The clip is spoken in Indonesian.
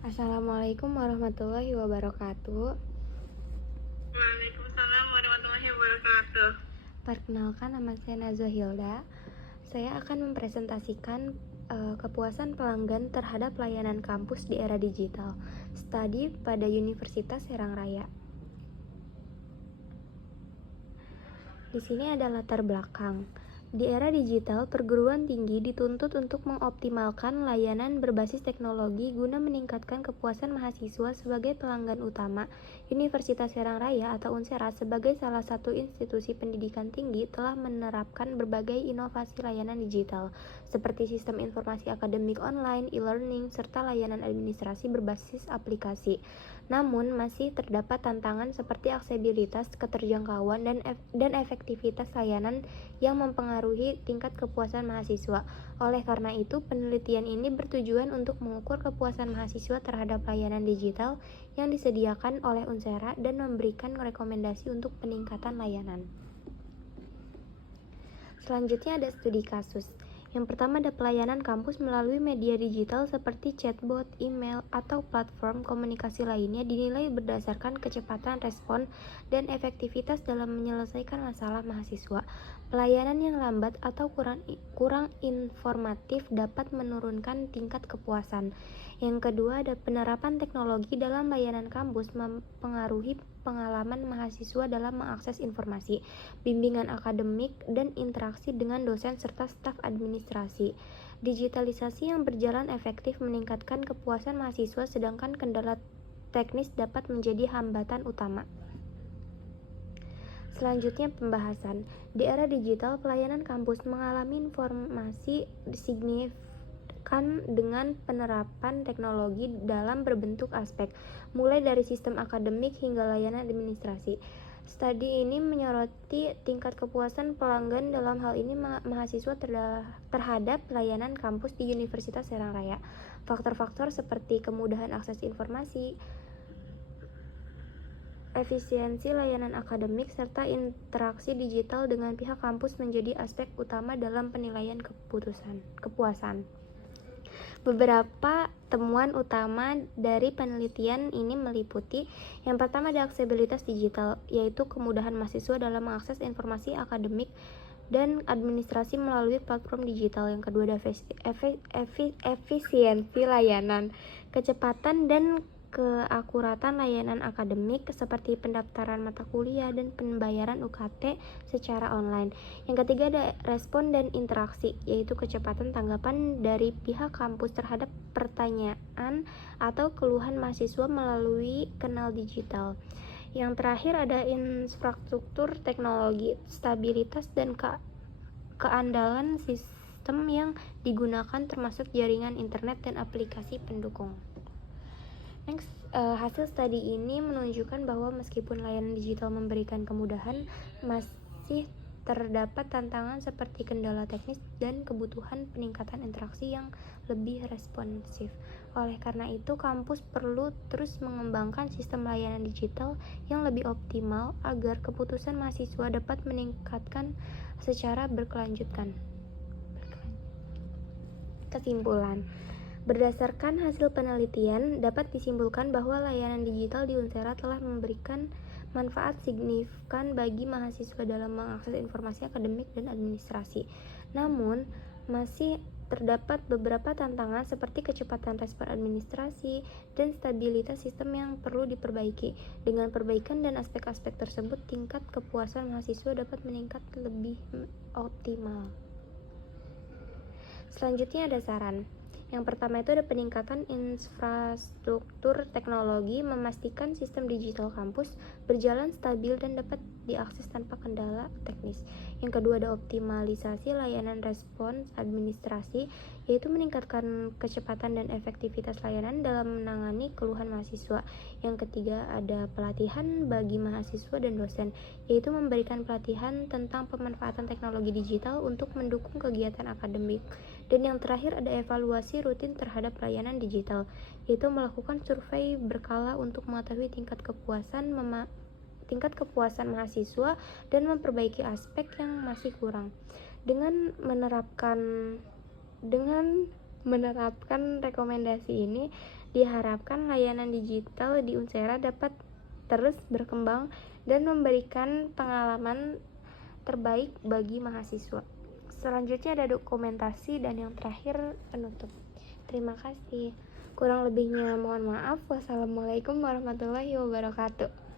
Assalamualaikum warahmatullahi wabarakatuh. Waalaikumsalam warahmatullahi wabarakatuh. Perkenalkan, nama saya Nazwa Hilda. Saya akan mempresentasikan kepuasan pelanggan terhadap layanan kampus di era digital, studi pada Universitas Serang Raya. Di sini ada latar belakang. Di era digital, perguruan tinggi dituntut untuk mengoptimalkan layanan berbasis teknologi guna meningkatkan kepuasan mahasiswa sebagai pelanggan utama. Universitas Serang Raya atau Unsera sebagai salah satu institusi pendidikan tinggi telah menerapkan berbagai inovasi layanan digital, seperti sistem informasi akademik online, e-learning, serta layanan administrasi berbasis aplikasi. Namun, masih terdapat tantangan seperti aksesibilitas, keterjangkauan, dan efektivitas layanan yang mempengaruhi tingkat kepuasan mahasiswa. Oleh karena itu, penelitian ini bertujuan untuk mengukur kepuasan mahasiswa terhadap layanan digital yang disediakan oleh Unsera dan memberikan rekomendasi untuk peningkatan layanan. Selanjutnya ada studi kasus. Yang pertama ada pelayanan kampus melalui media digital seperti chatbot, email, atau platform komunikasi lainnya dinilai berdasarkan kecepatan respon dan efektivitas dalam menyelesaikan masalah mahasiswa. Pelayanan yang lambat atau kurang informatif dapat menurunkan tingkat kepuasan. Yang kedua ada penerapan teknologi dalam layanan kampus mempengaruhi pengalaman mahasiswa dalam mengakses informasi, bimbingan akademik, dan interaksi dengan dosen serta staf administrasi. Digitalisasi yang berjalan efektif meningkatkan kepuasan mahasiswa, sedangkan kendala teknis dapat menjadi hambatan utama. Selanjutnya pembahasan. Di era digital, pelayanan kampus mengalami informasi signifikan dengan penerapan teknologi dalam berbentuk aspek, mulai dari sistem akademik hingga layanan administrasi. Studi ini menyoroti tingkat kepuasan pelanggan, dalam hal ini mahasiswa terhadap layanan kampus di Universitas Serang Raya. Faktor-faktor seperti kemudahan akses informasi, efisiensi layanan akademik, serta interaksi digital dengan pihak kampus menjadi aspek utama dalam penilaian kepuasan. Beberapa temuan utama dari penelitian ini meliputi: yang pertama ada aksesibilitas digital, yaitu kemudahan mahasiswa dalam mengakses informasi akademik dan administrasi melalui platform digital. Yang kedua ada efisiensi layanan, kecepatan dan keakuratan layanan akademik seperti pendaftaran mata kuliah dan pembayaran UKT secara online. Yang ketiga ada respon dan interaksi, yaitu kecepatan tanggapan dari pihak kampus terhadap pertanyaan atau keluhan mahasiswa melalui kanal digital. Yang terakhir ada infrastruktur teknologi, stabilitas dan keandalan sistem yang digunakan termasuk jaringan internet dan aplikasi pendukung. Next, hasil studi ini menunjukkan bahwa meskipun layanan digital memberikan kemudahan, masih terdapat tantangan seperti kendala teknis dan kebutuhan peningkatan interaksi yang lebih responsif. Oleh karena itu, kampus perlu terus mengembangkan sistem layanan digital yang lebih optimal agar kepuasan mahasiswa dapat meningkatkan secara berkelanjutan. Kesimpulan. Berdasarkan hasil penelitian, dapat disimpulkan bahwa layanan digital di Unsera telah memberikan manfaat signifikan bagi mahasiswa dalam mengakses informasi akademik dan administrasi. Namun, masih terdapat beberapa tantangan seperti kecepatan respon administrasi dan stabilitas sistem yang perlu diperbaiki. Dengan perbaikan dan aspek-aspek tersebut, tingkat kepuasan mahasiswa dapat meningkat lebih optimal. Selanjutnya ada saran. Yang pertama itu ada peningkatan infrastruktur teknologi, memastikan sistem digital kampus berjalan stabil dan dapat diakses tanpa kendala teknis. Yang kedua ada optimalisasi layanan respons administrasi, yaitu meningkatkan kecepatan dan efektivitas layanan dalam menangani keluhan mahasiswa. Yang ketiga ada pelatihan bagi mahasiswa dan dosen, yaitu memberikan pelatihan tentang pemanfaatan teknologi digital untuk mendukung kegiatan akademik. Dan yang terakhir ada evaluasi rutin terhadap layanan digital, yaitu melakukan survei berkala untuk mengetahui tingkat kepuasan mahasiswa dan memperbaiki aspek yang masih kurang. Dengan menerapkan rekomendasi ini Diharapkan layanan digital di Unsera dapat terus berkembang dan memberikan pengalaman terbaik bagi mahasiswa. Selanjutnya ada dokumentasi dan yang terakhir penutup. Terima kasih. Kurang lebihnya mohon maaf. Wassalamualaikum warahmatullahi wabarakatuh.